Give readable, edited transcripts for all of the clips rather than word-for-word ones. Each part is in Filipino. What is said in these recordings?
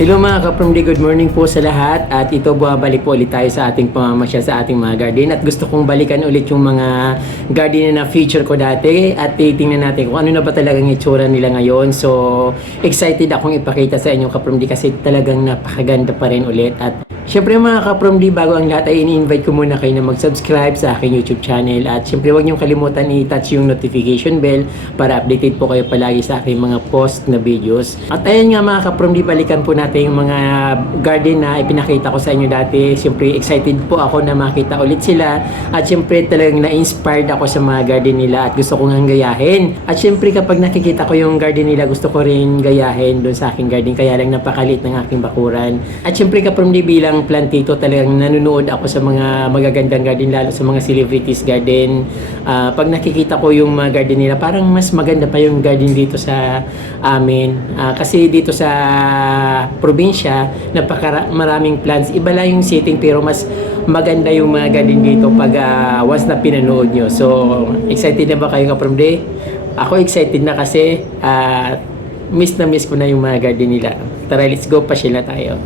Hello mga ka-Promdi, good morning po sa lahat. At ito, bumabalik po ulit tayo sa ating pamamasyal sa ating mga garden. At gusto kong balikan ulit yung mga garden na feature ko dati. At titingnan natin kung ano na ba talagang itsura nila ngayon. So, excited akong ipakita sa inyo ka-Promdi kasi talagang napakaganda pa rin ulit. At syempre mga ka-Promdi, bago ang lahat ay ini-invite ko muna kayo na mag-subscribe sa aking YouTube channel. At syempre huwag niyong kalimutan i-touch yung notification bell para updated po kayo palagi sa aking mga post na videos. At ayan nga mga ka-Promdi, balikan po natin yung mga garden na ipinakita ko sa inyo dati. Siyempre excited po ako na makita ulit sila at siyempre talagang na-inspired ako sa mga garden nila at gusto kong gayahin. At siyempre kapag nakikita ko yung garden nila, gusto ko rin gayahin doon sa aking garden, kaya lang napakalit ng aking bakuran. At siyempre ka-Promdi, bilang plantito, talagang nanonood ako sa mga magagandang garden, lalo sa mga celebrities garden. Pag nakikita ko yung mga garden nila, parang mas maganda pa yung garden dito sa amin. Kasi dito sa probinsya, maraming plants. Iba lang yung setting pero mas maganda yung mga garden dito pag once na pinanood nyo. So, excited na ba kayo ka-Promdi? Ako excited na kasi miss na miss ko na yung mga garden nila. Tara, let's go, pasyala tayo.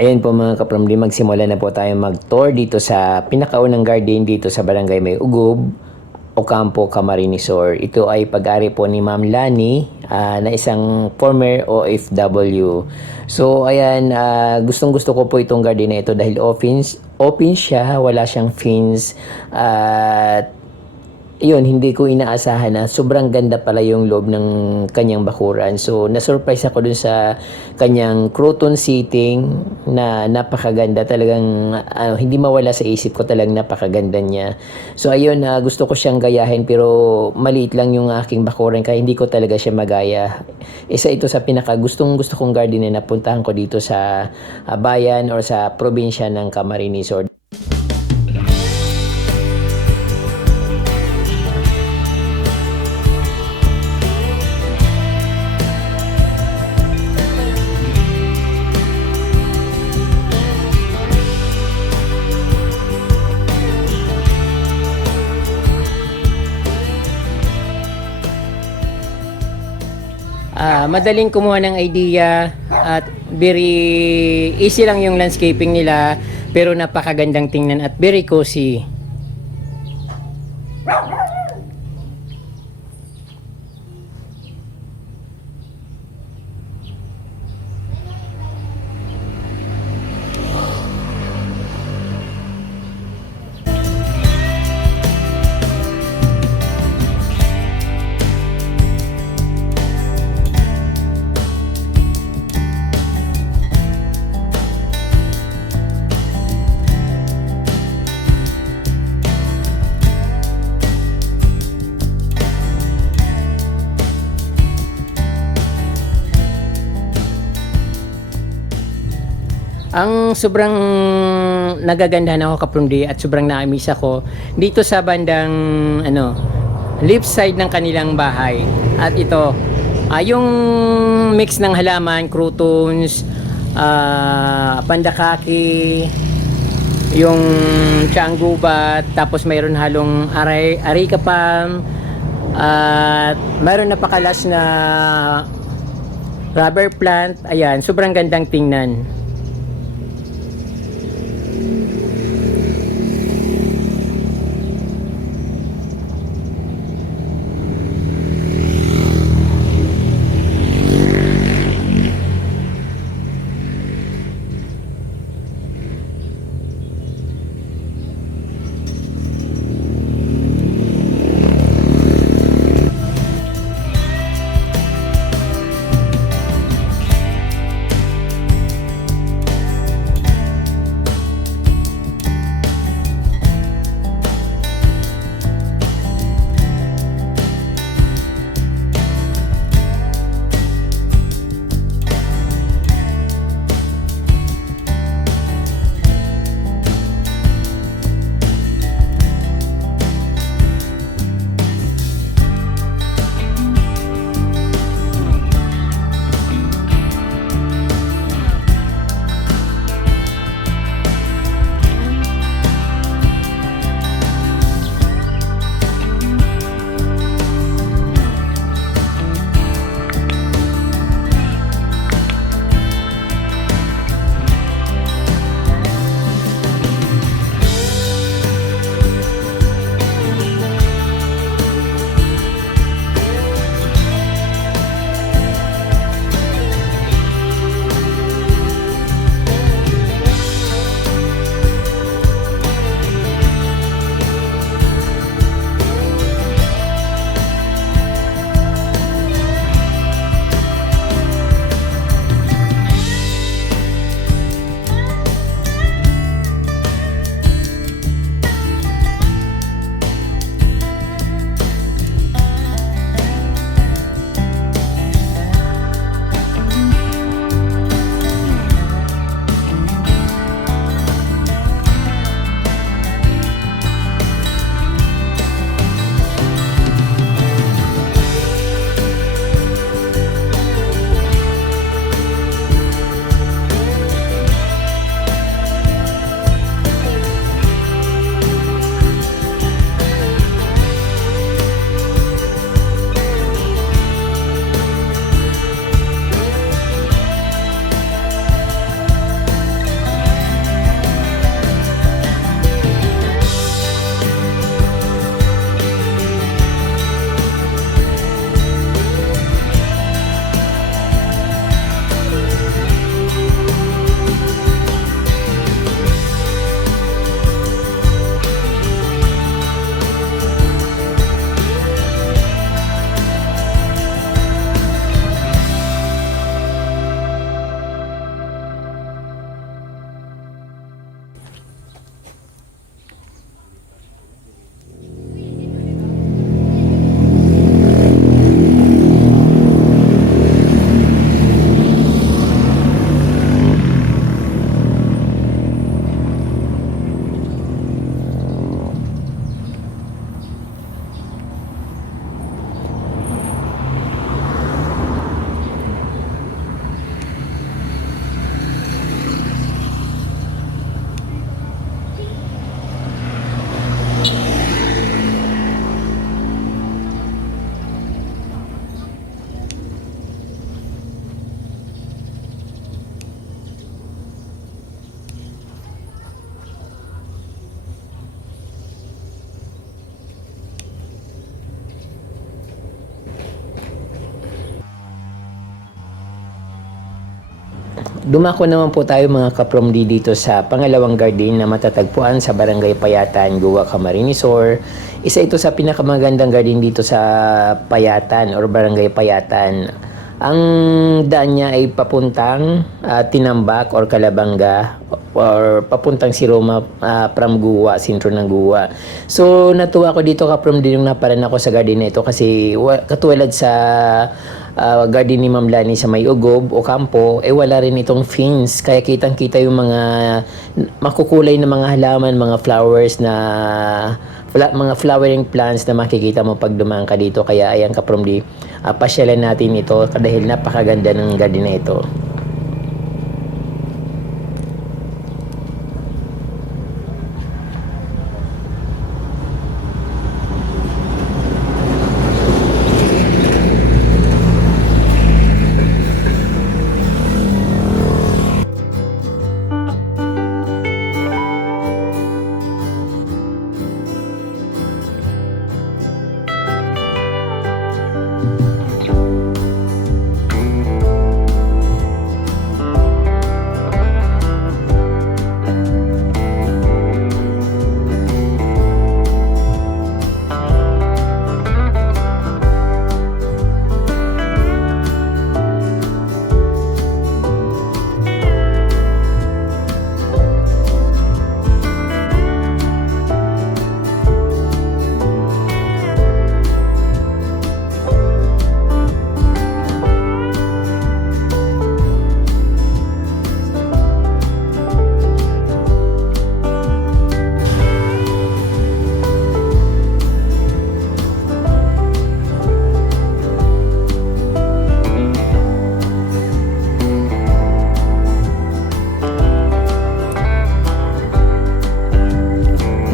Ayan po mga ka-Promdi, magsimula na po tayo mag-tour dito sa pinakaunang garden dito sa Barangay May Ugob, Ocampo, Camarines Sur. Ito ay pag-ari po ni Ma'am Lani na isang former OFW. So ayan, gustong gusto ko po itong garden na ito dahil open siya, wala siyang fence at yun, hindi ko inaasahan na sobrang ganda pala yung loob ng kanyang bakuran. So, na-surprise ako dun sa kanyang crouton seating na napakaganda. Talagang hindi mawala sa isip ko, talagang napakaganda niya. So, ayun, gusto ko siyang gayahin pero maliit lang yung aking bakuran kaya hindi ko talaga siya magaya. Isa ito sa pinaka gusto kong garden na napuntahan ko dito sa bayan or sa probinsya ng Camarines Sur. Madaling kumuha ng idea at very easy lang yung landscaping nila pero napakagandang tingnan at very cozy. Ang sobrang nagagandahan ako ka-Promdi at sobrang na-amaze ako dito sa bandang left side ng kanilang bahay. At ito, yung mix ng halaman, croutons, pandakaki, yung tianggubat, tapos mayroon halong areca palm, at mayroon napakalas na rubber plant. Ayan, sobrang gandang tingnan. Dumako naman po tayo mga kapromdi dito sa pangalawang garden na matatagpuan sa Barangay Payatan, Guwa, Camarines Sur. Isa ito sa pinakamagandang garden dito sa Payatan or Barangay Payatan. Ang daan niya ay papuntang Tinambak or Calabanga or papuntang si Roma from Guwa, sentro ng Guwa. So natuwa ko dito kapromdi yung naparan ako sa garden na ito kasi katulad sa garden ni Ma'am Lani sa May Ugob o Kampo, wala rin itong fins. Kaya kitang-kita yung mga makukulay na mga halaman, mga flowers na mga flowering plants na makikita mo pag dumaan ka dito. Kaya ayan kapromdi, pasyalan natin ito dahil napakaganda ng garden na ito.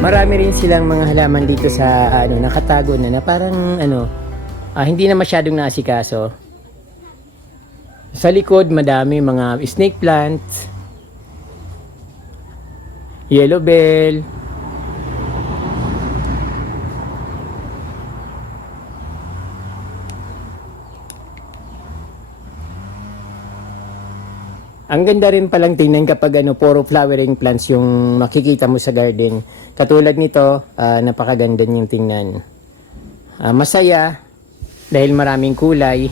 Marami rin silang mga halaman dito sa nakatago na parang hindi na masyadong naasikaso. Sa likod madami mga snake plants, yellow bell. Ang ganda rin palang tingnan kapag puro flowering plants yung makikita mo sa garden. Katulad nito, napakaganda niyang tingnan. Masaya dahil maraming kulay.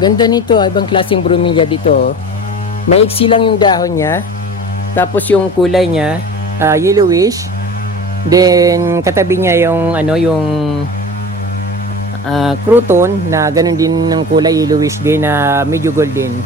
Ganda nito, ibang klaseng bromeliad dito. Maiksi lang yung dahon niya. Tapos yung kulay niya, yellowish. Then katabi niya yung crouton na ganun din ng kulay, yellowish din na medyo golden.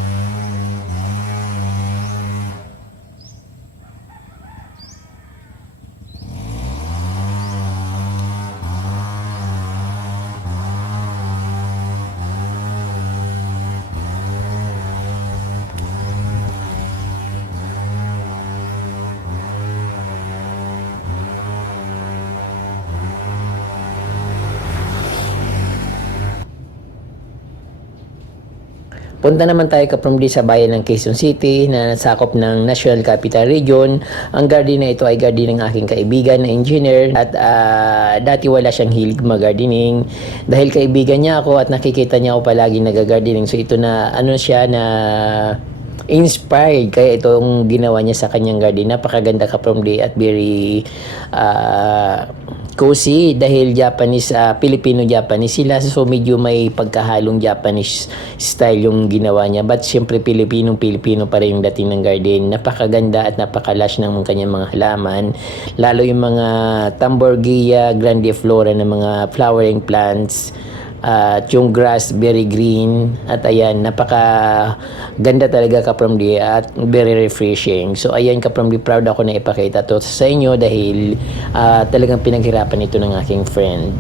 Punta naman tayo kapamdi sa bayan ng Quezon City na nasakop ng National Capital Region. Ang garden na ito ay garden ng aking kaibigan na engineer at dati wala siyang hilig mag-gardening. Dahil kaibigan niya ako at nakikita niya ako palagi nag-gardening. So ito na siya na inspired kaya itong ginawa niya sa kanyang garden. Napakaganda kapamdi at very cozy dahil Japanese, Filipino-Japanese sila, so medyo may pagkahalong Japanese style yung ginawa niya, but syempre Pilipino pa rin yung dating ng garden. Napakaganda at napakalash ng kanyang mga halaman, lalo yung mga Tamborgia grandiflora ng mga flowering plants, at yung grass very green, at ayan, napaka ganda talaga kapramdi at very refreshing. So ayan kapramdi, proud ako na ipakita to sa inyo dahil talagang pinaghirapan ito ng aking friend.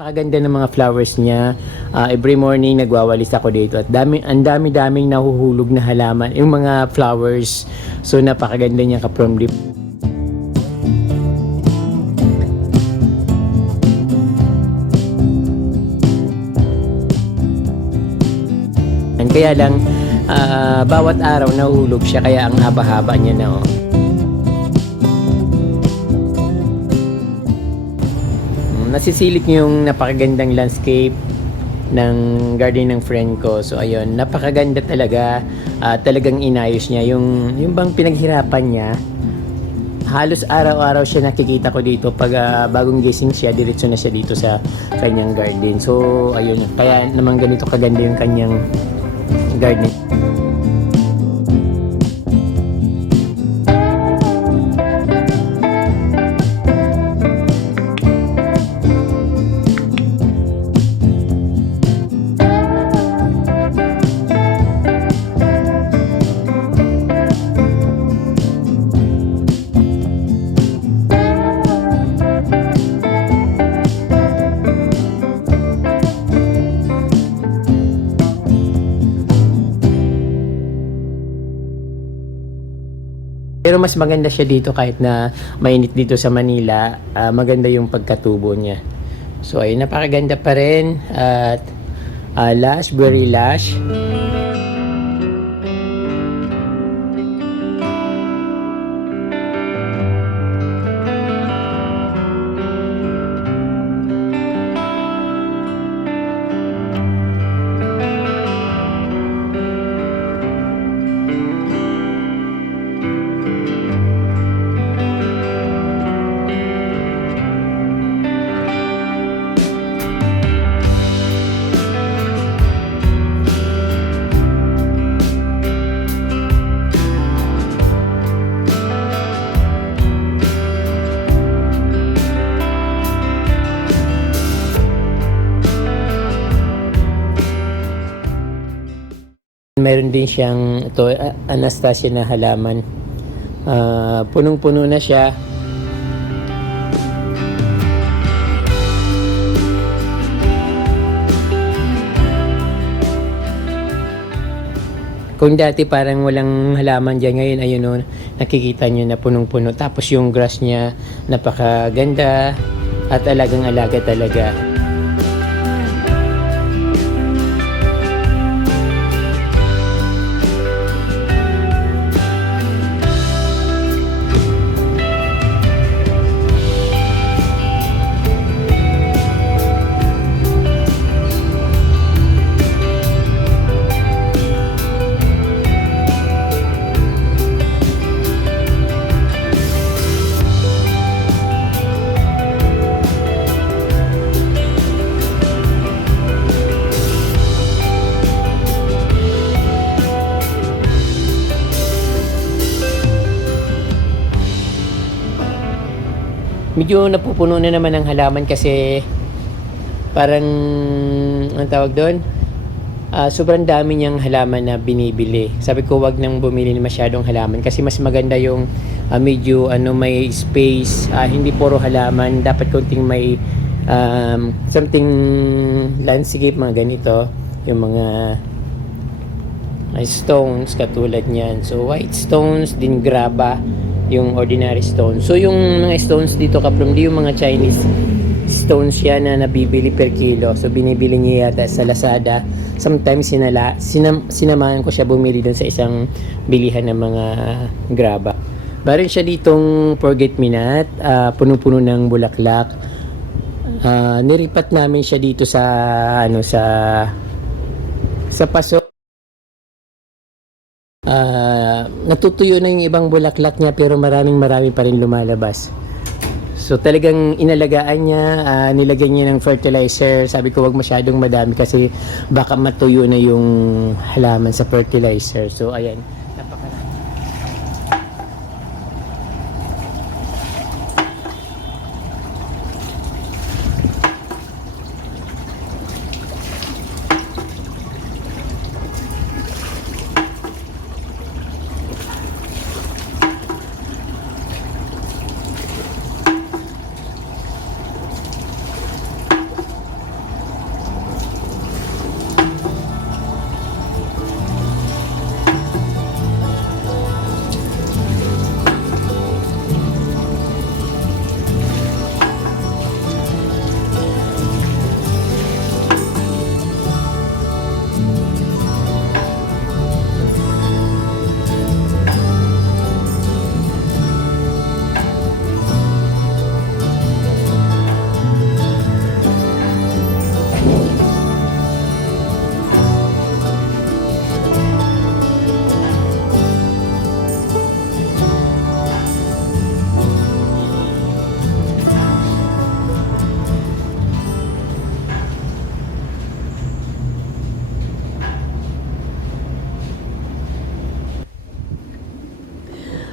Napakaganda ng mga flowers niya. Every morning nagwawalis ako dito at ang dami-daming nahuhulog na halaman, yung mga flowers. So napakaganda niya ka-from deep. Kaya lang bawat araw nahuhulog siya, kaya ang haba-haba niya na nasisilip niyo yung napakagandang landscape ng garden ng friend ko. So ayun, napakaganda talaga. Talagang inayos niya yung bang pinaghirapan niya. Halos araw-araw siya nakikita ko dito. Pag bagong gising siya, diretso na siya dito sa kanyang garden. So ayun, kaya naman ganito kaganda yung kanyang garden. Pero mas maganda siya dito kahit na mainit dito sa Manila. Maganda yung pagkatubo niya. So ayun, napakaganda pa rin. At lush, very lush. Meron din siyang ito, Anastasia na halaman. Punong-puno na siya. Kung dati parang walang halaman dyan, ngayon ayun o, nakikita nyo na punong-puno. Tapos yung grass niya napakaganda at alagang-alaga talaga. Medyo napupuno na naman ang halaman kasi parang ang tawag doon, sobrang dami niyang halaman na binibili. Sabi ko wag nang bumili masyadong halaman kasi mas maganda yung medyo may space, hindi puro halaman, dapat konting may something landscape, mga ganito, yung mga stones katulad niyan. So white stones din, graba yung ordinary stones. So yung mga stones dito Ka-From-D, yung mga Chinese stones yan na nabibili per kilo. So binibili niya yata sa Lazada. Sometimes sinamahan ko siya bumili dun sa isang bilihan ng mga graba. Meron siya ditong forget-me-not, puno-puno ng bulaklak. Niripat namin siya dito sa paso. Natutuyo na yung ibang bulaklak niya pero marami pa rin lumalabas. So talagang inalagaan niya, nilagyan niya ng fertilizer. Sabi ko wag masyadong madami kasi baka matuyo na yung halaman sa fertilizer. So ayan, napakarami.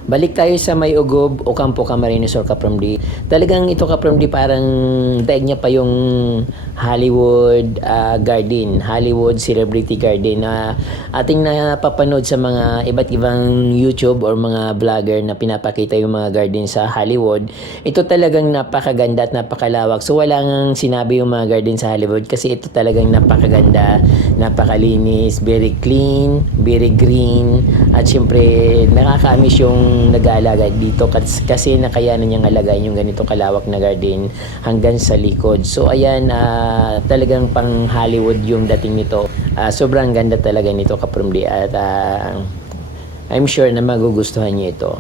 Balik tayo sa May Ugob o Campo Camarines or Ka-From-D. Talagang ito Ka-From-D parang daig niya pa yung Hollywood garden, Hollywood celebrity garden na ating napapanood sa mga iba't ibang YouTube or mga vlogger na pinapakita yung mga garden sa Hollywood. Ito talagang napakaganda at napakalawak. So wala nang sinabi yung mga garden sa Hollywood kasi ito talagang napakaganda, napakalinis, very clean, very green, at syempre nakakamiss yung siyang nag-aalaga dito kasi nakayanan niyang alagayin yung ganitong kalawak na garden hanggang sa likod. So ayan, talagang pang Hollywood yung dating nito. Sobrang ganda talaga nito, Kapromdi, at I'm sure na magugustuhan niyo ito.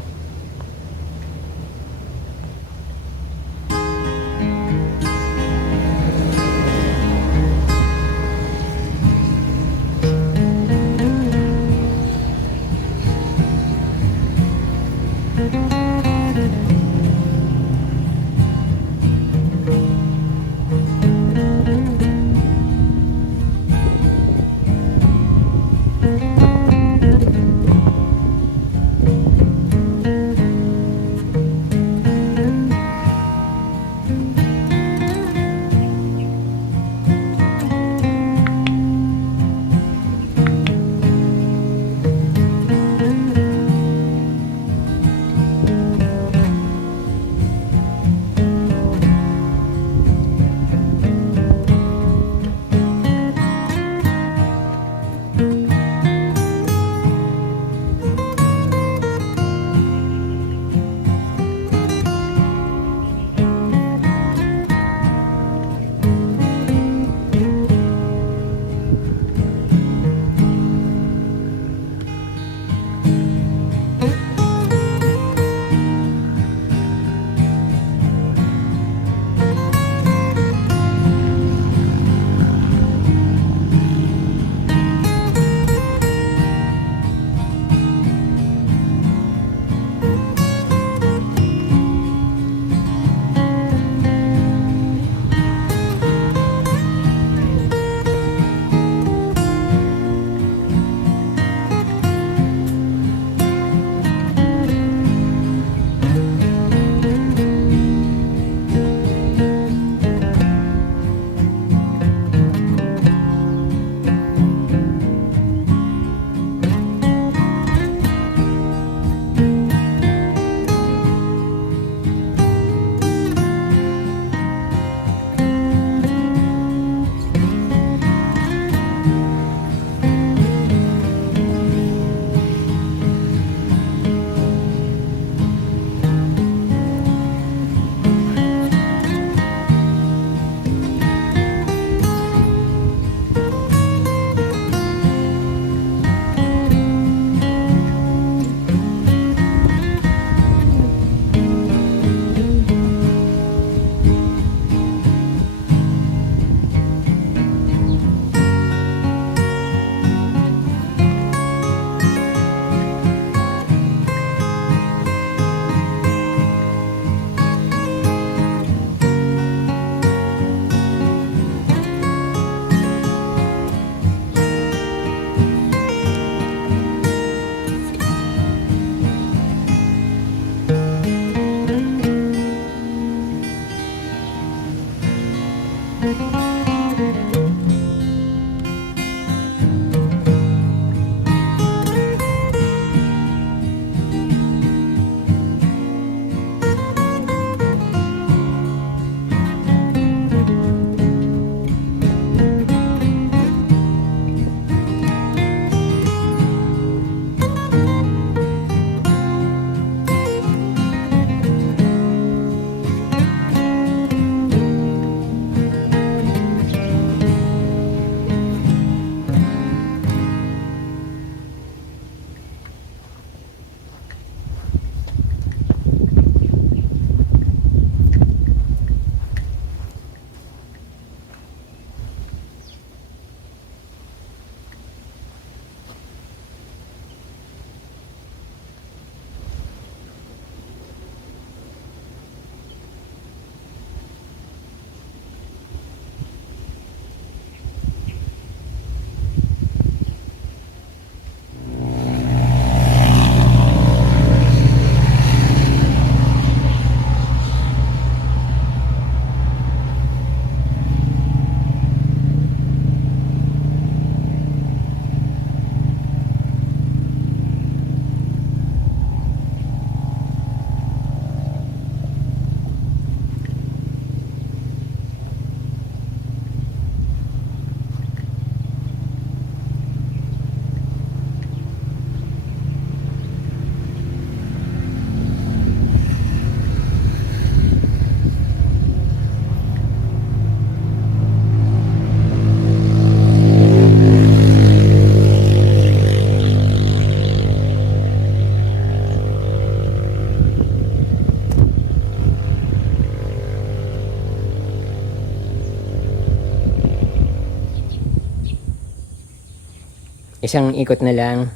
Isang ikot na lang.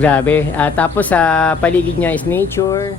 Grabe. Tapos sa paligid niya is nature.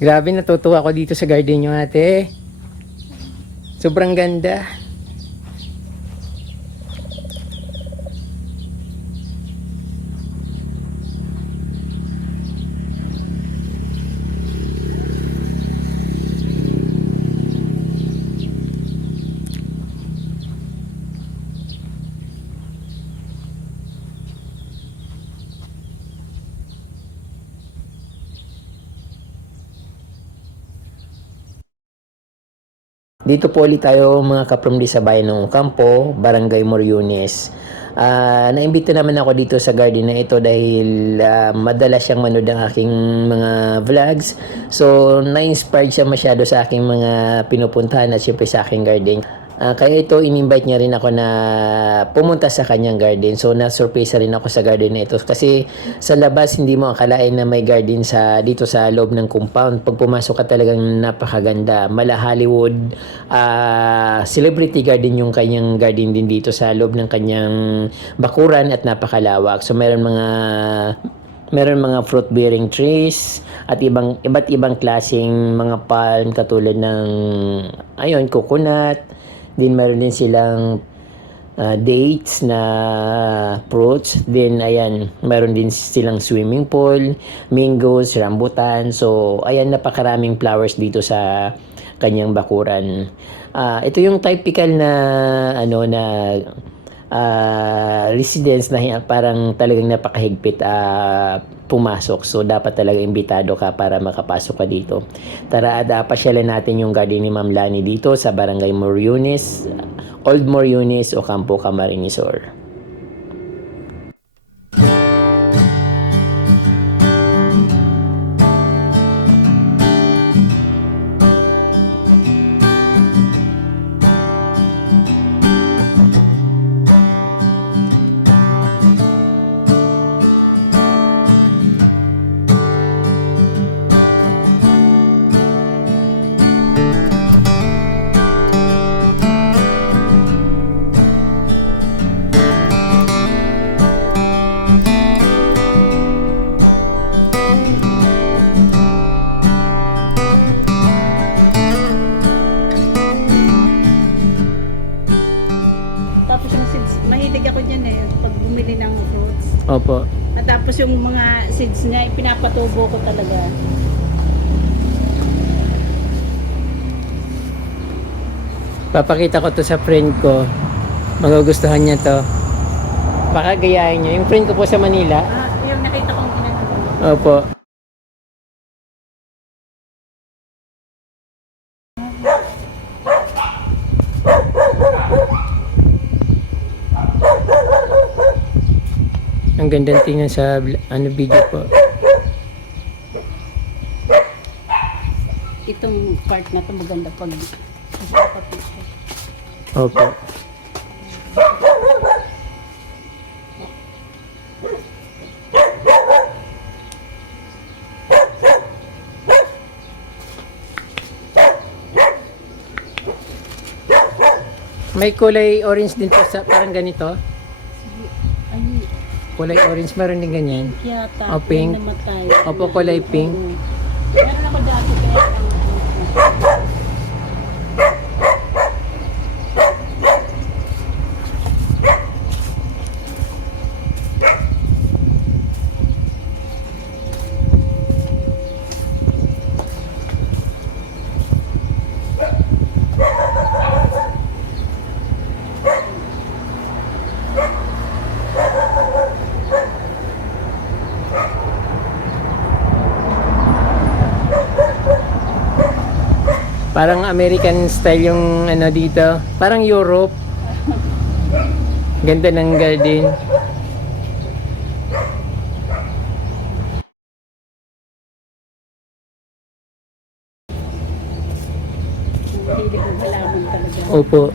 Grabe, natutuwa ako dito sa garden nyo, ate. Sobrang ganda. Dito po ulit tayo mga kapromdi sa bayan ng Campo, Barangay Moriones. Naimbita naman ako dito sa garden na ito dahil madalas siyang manood ng aking mga vlogs. So, na-inspired siya masyado sa aking mga pinupuntahan at syempre sa aking garden. Kaya ito, in-invite niya rin ako na pumunta sa kanyang garden. So, na-surprise rin ako sa garden na ito. Kasi sa labas, hindi mo akalain na may garden dito sa loob ng compound. Pag pumasok ka talagang napakaganda. Mala Hollywood, celebrity garden yung kanyang garden din dito sa loob ng kanyang bakuran at napakalawak. So, meron mga fruit bearing trees at iba't ibang klaseng mga palm katulad ng coconut. Din meron din silang dates na fruits. Then ayan, meron din silang swimming pool, mangoes, rambutan. So ayan, napakaraming flowers dito sa kanyang bakuran. Ito yung typical na residence na parang talagang napakahigpit pumasok. So, dapat talaga imbitado ka para makapasok ka dito. Tara, pasyalan natin yung garden ni Ma'am Lani dito sa Barangay Moriones, Old Moriones o Campo Camarines Sur. Tapos yung seeds, mahilig ako dyan pag bumili ng fruits. Opo. At tapos yung mga seeds niya, pinapatubo ko talaga. Papakita ko to sa friend ko. Magugustuhan niya to. Baka gayahin niya. Yung friend ko po sa Manila. Yung nakita kong ginagawa. Opo. Ang gandang tingnan sa video po. Itong part na to maganda pag Opo. May kulay orange din po sa parang ganito. ay, Kulay orange, meron din ganyan. yata. O, pink. Yung namatay. Opo, kulay pink. Meron ako dati kaya Parang American style yung dito. Parang Europe. Ganda ng garden. mahilig ng halaman talaga. Opo.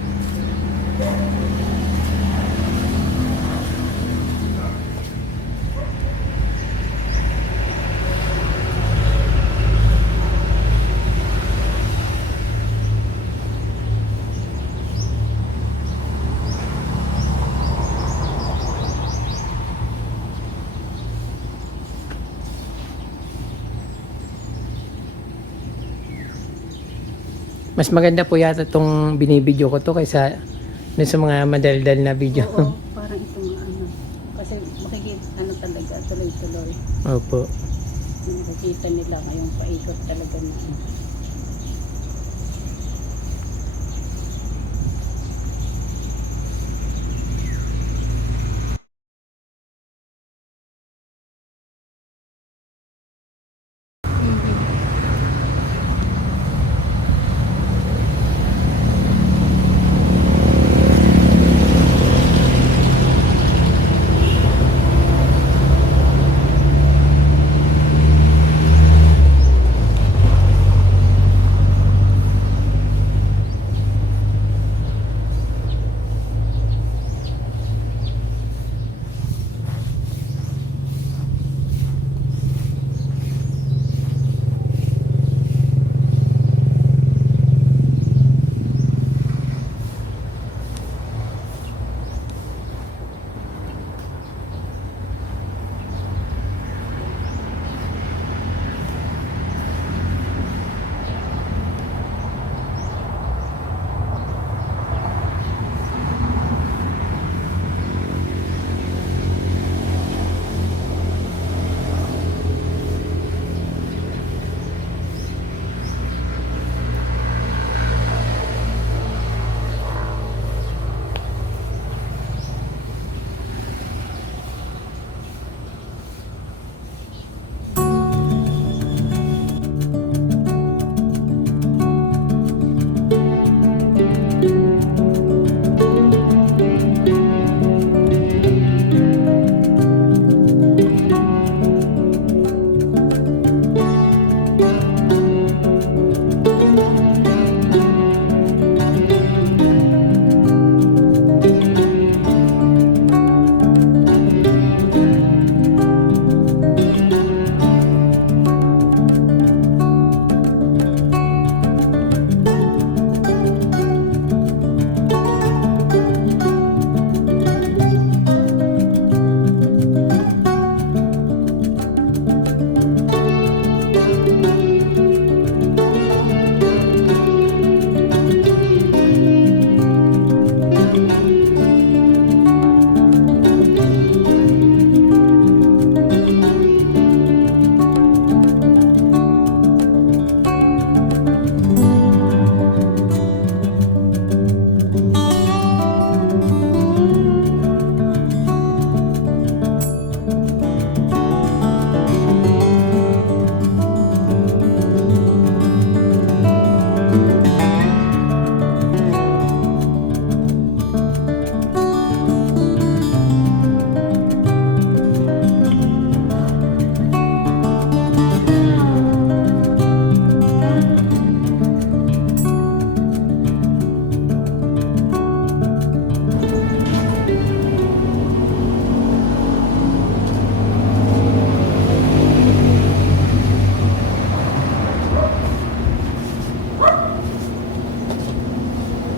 Mas maganda po yata itong binibideo ko to kaysa dun sa mga madaldal na video. Oo, parang itong kasi makikita talaga tuloy-tuloy. Opo. Nakikita nila ngayong paikot talaga na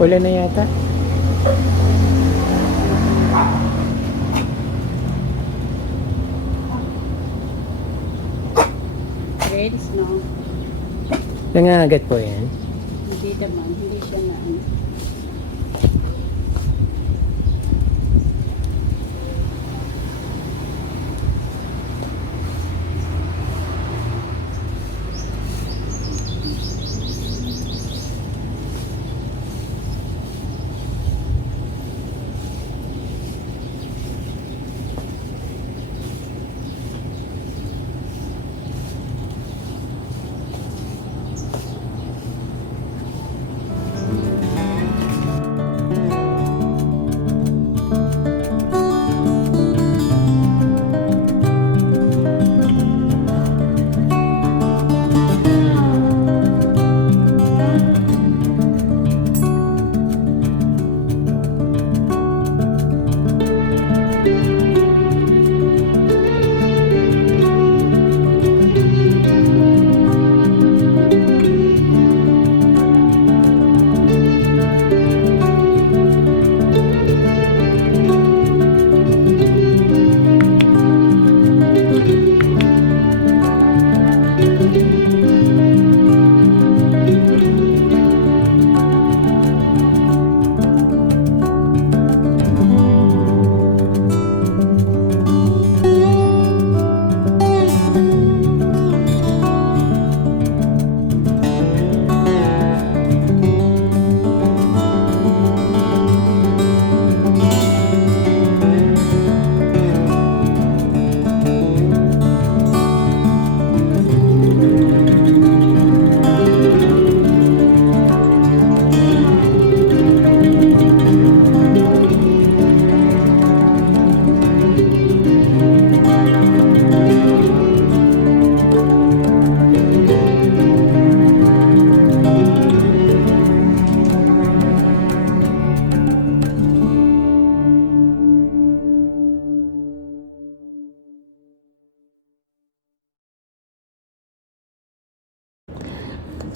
Umuulan na yata. Friends, no? Nangangagat po yan. Hindi naman, hindi siya na ano.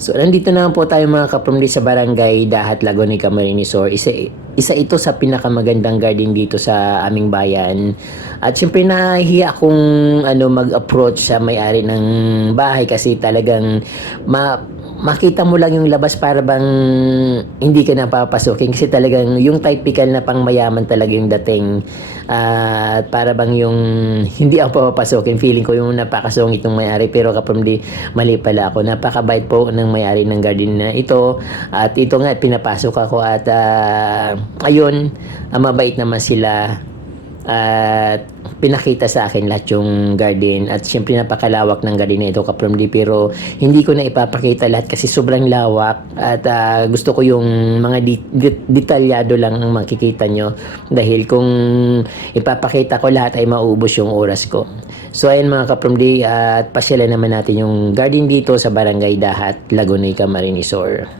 So, nandito naman po tayo mga kapromdi sa Barangay Dahat, Laguna, Camarines Sur. Isa ito sa pinakamagandang garden dito sa aming bayan. At syempre nahihiya akong mag-approach sa may-ari ng bahay kasi talagang makita mo lang yung labas para bang hindi ka napapasukin kasi talagang yung typical na pangmayaman talaga yung dating. At para bang yung hindi ako papapasukin, feeling ko yung napakasungit ng may-ari, pero kapromdi mali pala ako. Napakabait po ng may-ari ng garden na ito, at ito nga pinapasok ako at ayun, mabait naman sila at pinakita sa akin lahat yung garden. At syempre napakalawak ng garden na ito kapromdi, pero hindi ko na ipapakita lahat kasi sobrang lawak at gusto ko yung mga detalyado lang ang makikita nyo, dahil kung ipapakita ko lahat ay maubos yung oras ko. So ayun mga kapromdi, at pasyalan naman natin yung garden dito sa Barangay Dahat, Laguna, Camarines Sur.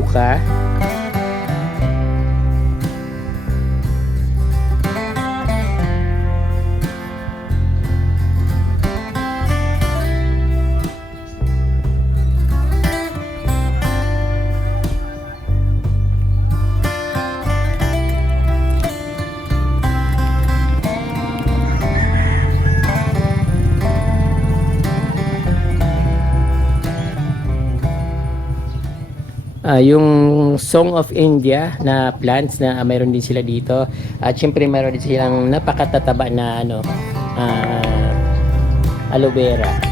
yuca. Yung Song of India na plants na mayroon din sila dito, at syempre mayroon din silang napakatataba na aloe vera.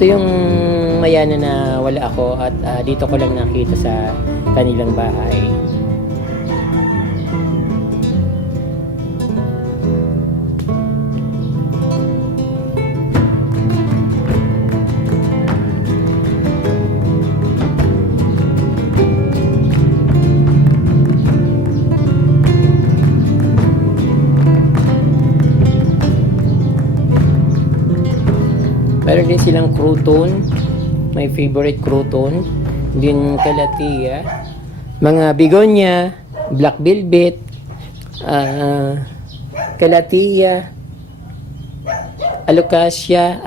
Ito yung mayana na wala ako, at dito ko lang nakita sa kanilang bahay. Meron din silang crouton, my favorite crouton, din calathea, mga begonia, black velvet, calathea, alocasia,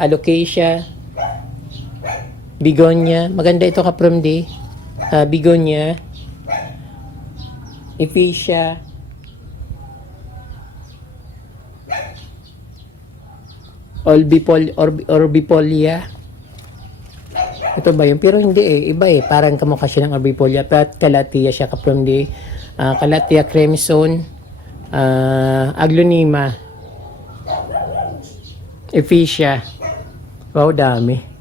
begonia. Maganda ito ka-from di. Begonia, ephesia, orbifolia. Ito ba yun? Pero hindi iba parang kamukha siya ng orbifolia, but calathea siya from the calathea crimson, aglonema, ephesia. Wow, dami.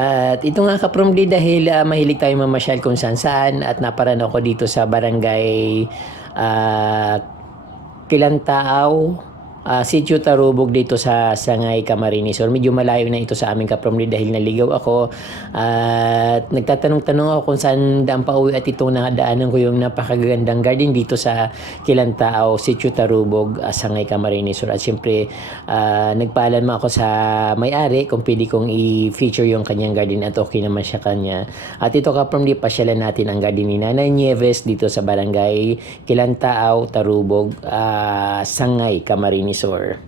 At ito nga ka-promdi, dahil mahilig tayo mamasyal kung saan at naparaan ako dito sa barangay Kilantaaw, Sitio Tarubog dito sa Sangay, Camarines Sur. Medyo malayo na ito sa aming kapromdi dahil naligaw ako at nagtatanong-tanong ako kung saan daan pa uwi at itong nakadaanan ko yung napakagandang garden dito sa Kilantao, Sitio Tarubog, Sangay, Camarines Sur. At syempre nagpaalam ako sa may-ari kung pwede kong i-feature yung kanyang garden at okay naman siya kanya. At ito kapromdi, pasyalan natin ang garden ni Nanay Nieves dito sa barangay Kilantao, Tarubog, Sangay, Camarines Sur.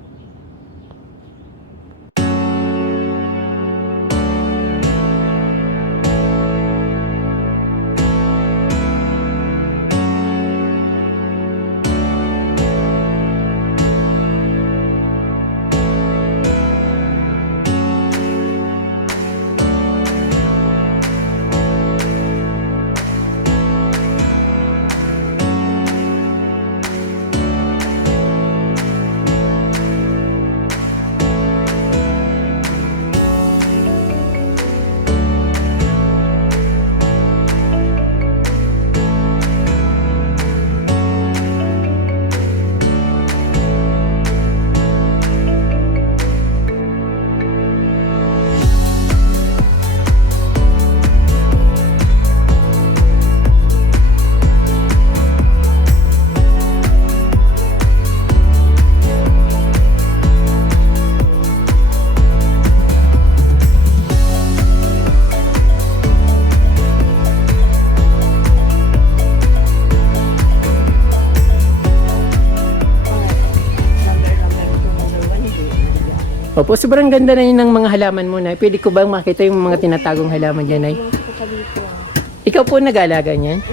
Opo, sobrang ganda na yun ng mga halaman mo, Nay. Pwede ko bang makita yung mga tinatagong halaman dyan, Nay? Ikaw po nag-aalaga niyan?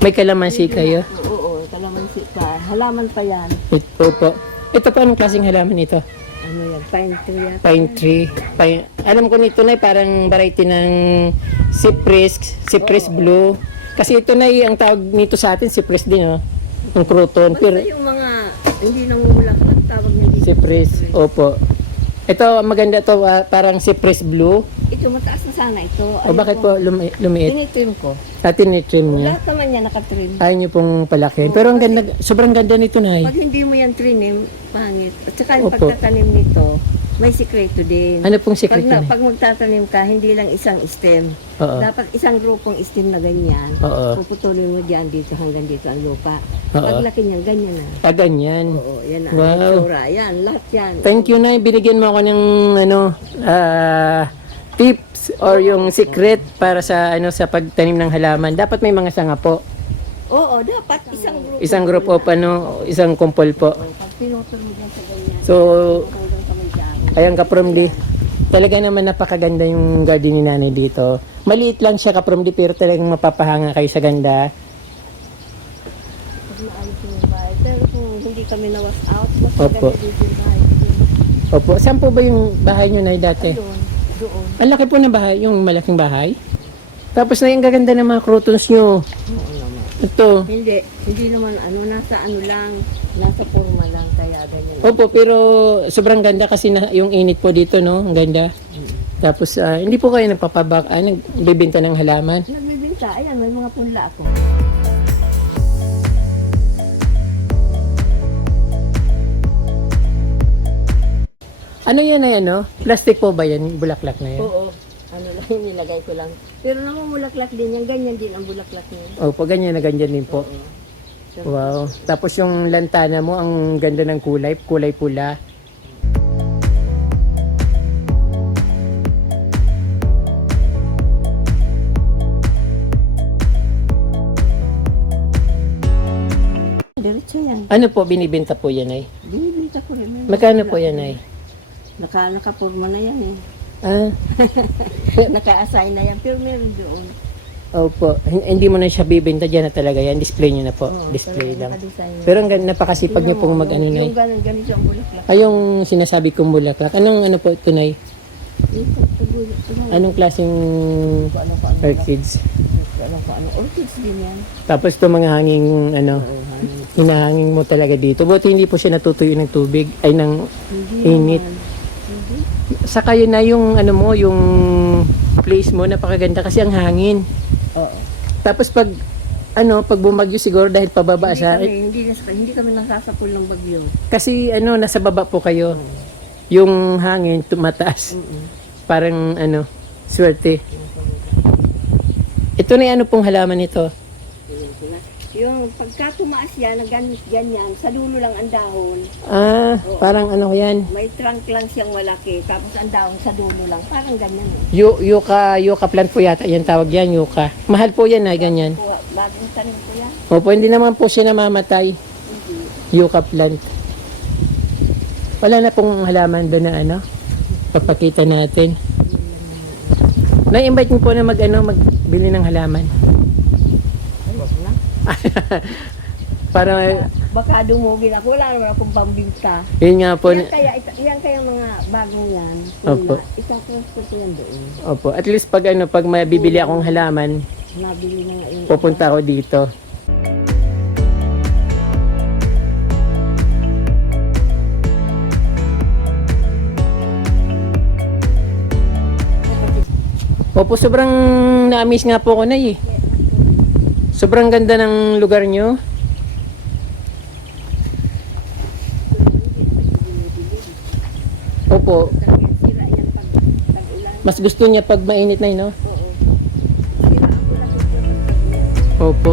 May kalamansi kayo? Oo, kalamansi pa. Halaman pa yan. Opo. Ito po, anong klaseng halaman ito? Ano yan? Pine tree yan. Pine tree. Alam ko nito, Nay, parang variety ng cypress blue. Kasi ito, Nay, ang tawag nito sa atin, cypress din, oh. Ang crouton. Basta yung mga hindi namumulaklak, tawag niya dito. Cypress, opo. Ito, maganda to, parang cypress blue. Ito, mataas na sana ito. O bakit po lumiit? Tinitrim ko. Tinitrim niya. Lahat naman yan nakatrim. Ayaw niyo pong palakin. Pero ang ganda, sobrang ganda nito, Nay. Pag hindi mo yan trinim, pangit. At saka yung Opo. pagtatanim nito, may sikreto din. Ano pong secret niya? Pag magtatanim ka, hindi lang isang stem. Oo. Dapat isang grupong stem na ganyan. Oo. Puputulin mo dyan dito hanggang dito ang lupa. Oo. Paglaki niyan, ganyan na. Ganyan. Oo, yan na. Wow. Itsura. Yan, lahat yan. Thank you, Nay. Binigyan mo ako ng tips or yung secret para sa sa pagtanim ng halaman. Dapat may mga sanga po. Oo, dapat isang grupo. Isang group o isang kumpol po. Pag pinutol mo dyan sa ganyan, So, hanggang sa may dahon. ayan kapromdi. Talaga naman napakaganda yung garden ni Nanay dito. Maliit lang siya kapromdi pero talagang mapapahanga kayo sa ganda. Pag maayos yung bahay. Pero kung hindi kami na-wash out, mas Opo. maganda dito yung bahay. Opo, saan po ba yung bahay nyo, Nay, dati? Doon. Ang laki po ng bahay, yung malaking bahay. Tapos na yung gaganda ng mga croutons nyo. Oo naman. Ito. Hindi naman nasa lang, nasa forma lang, kaya ganyan. Opo, pero sobrang ganda kasi yung init po dito, no? Ang ganda. Tapos, hindi po kayo nagbibenta ng halaman. Nagbibinta, ayan, may mga punla ako. Ano yan na yan, no? Plastic po ba yan? Bulaklak na yan? Oo. Ano lang yung nilagay ko lang. Pero namumulaklak din yan, ganyan din ang bulaklak niya. Opo, ganyan na ganyan din po. Wow. Tapos yung lantana mo, ang ganda ng kulay pula. Diretso yan. Ano po binibenta po yan, Ay? Binibinta ko rin. Magkano po yan, Ay? Nakapurma na yan eh. Ah, Naka-assign na yan, pero meron doon. opo. Hindi mo na siya bibenta dyan na talaga yan. Display nyo na po. Oo, Display pero lang. nakadesign. Pero ang napakasipag niyo pong mag-ano, Nay. Yung ganito ang bulaklak. Ay, yung sinasabi kong bulaklak. Anong po ito, Nay? Anong klaseng orchids? Orchids din yan. Tapos ito mga hanging, hinahanging mo talaga dito. Buti hindi po siya natutuyo ng tubig, ay ng init. Saka yun na yung, yung place mo, napakaganda kasi ang hangin. Oo. Tapos pag, ano, pag bumagyo siguro dahil pababa siya. Hindi kami nasasapul ng bagyo. Kasi ano, nasa baba po kayo. Yung hangin tumataas. Parang ano, swerte. Ito na yung ano pong halaman ito. Yung pagka tumaas yan, ganyan, sa dulo lang ang dahon. Ah, parang ano yan. May trunk lang siyang malaki, tapos ang dahon sa dulo lang. Parang ganyan. Yucca plant po yata. Yan tawag yan, yucca. Mahal po yan na ganyan. Bagong tanim ko yan. Opo, hindi naman po siya namamatay. Hindi. Yucca plant. Wala na pong halaman doon na ano. Papakita natin. Na-invite niyo po na magbili ng halaman. Ay, wag na. Para, Baka dumugin ako. Wala naman akong pambinta. yun nga po. Yan kaya mga bagong yan. Opo. Isa-transfer ko yan doon. Opo, at least pag mabibili akong halaman, Nabili na nga yun. pupunta ako dito. Opo, sobrang na-miss nga po ako na eh. Sobrang ganda ng lugar nyo. Opo, Sira yan pag tag-ulan. mas gusto niya pag mainit na no? Oo. Sira ako na ito pag tag-ulan. Opo.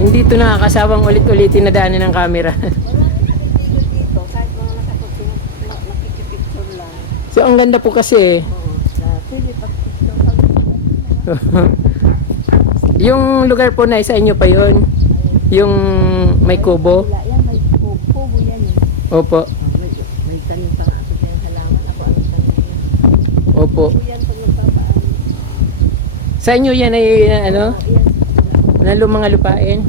Hindi ito nakakasawang ulit-ulitin na daanan ng camera. Wala nang dito. Kahit mga nakikipicture lang. So, ang ganda po kasi Oo. Sige, pag-picture pag yung lugar po na sa inyo pa yon, yung may kubo. Wala yan, may kubo yan eh. Opo, May tanim pa nga ako dyan halaman. Ako ang tanim yan. opo. Kubo yan pag nagpapaan. Sa inyo yan ay ano, Yan. na mga lupain.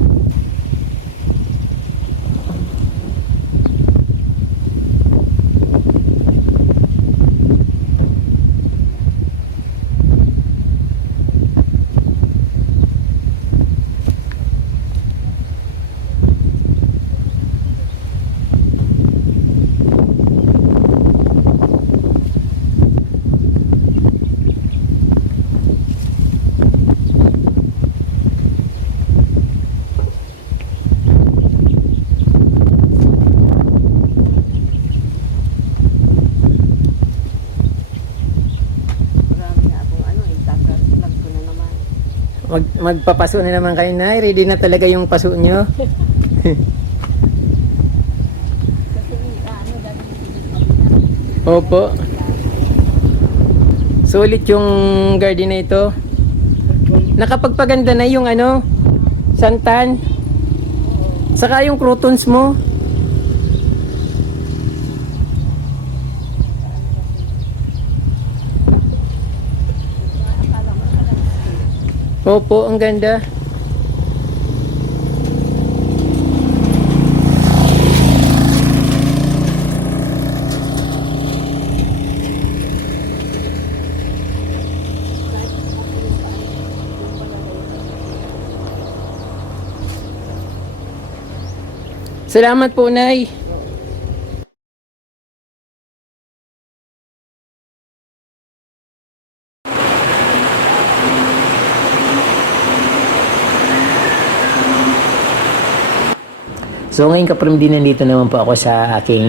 Marami na akong ano, itatransplug ko na naman. Magpapaso na naman kayo na. Ready na talaga yung paso nyo. Kasi ano, dami yung Opo. Sulit yung garden na ito. Nakapagpaganda na yung ano, santan. Saka yung crotons mo. Opo, ang ganda. Salamat po, Nay. So ngayon kaprim din nandito naman po ako sa aking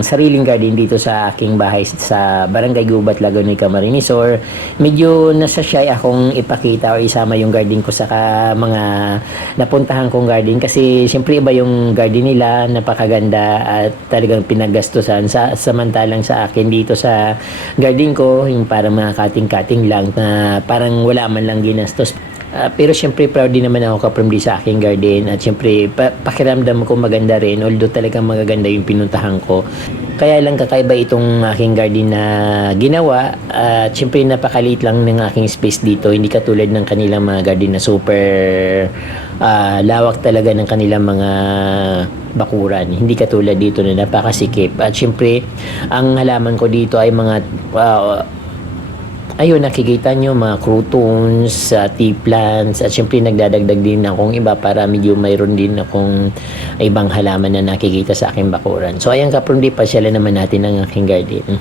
sariling garden dito sa aking bahay sa Barangay Gubat, Laguna, Camarines Sur. Medyo nasa shy akong ipakita o isama yung garden ko sa mga napuntahan kong garden kasi siyempre iba yung garden nila, napakaganda at talagang pinaggastusan samantalang sa akin dito sa garden ko yung parang mga kating-kating lang na parang wala man lang ginastos. Pero syempre proud din naman ako kaprimdi sa aking garden at syempre pakiramdam ko maganda rin although talagang magaganda yung pinuntahan ko. Kaya lang kakaiba itong aking garden na ginawa at syempre napakaliit lang ng aking space dito, hindi katulad ng kanilang mga garden na super lawak talaga ng kanilang mga bakuran. Hindi katulad dito na napakasikip at syempre ang halaman ko dito ay mga ayun, nakikita nyo mga croutons, tea plants at syempre nagdadagdag din akong iba para medyo mayroon din akong ibang halaman na nakikita sa aking bakuran. So ayan kaprimdi, pasyalan naman natin ang aking garden.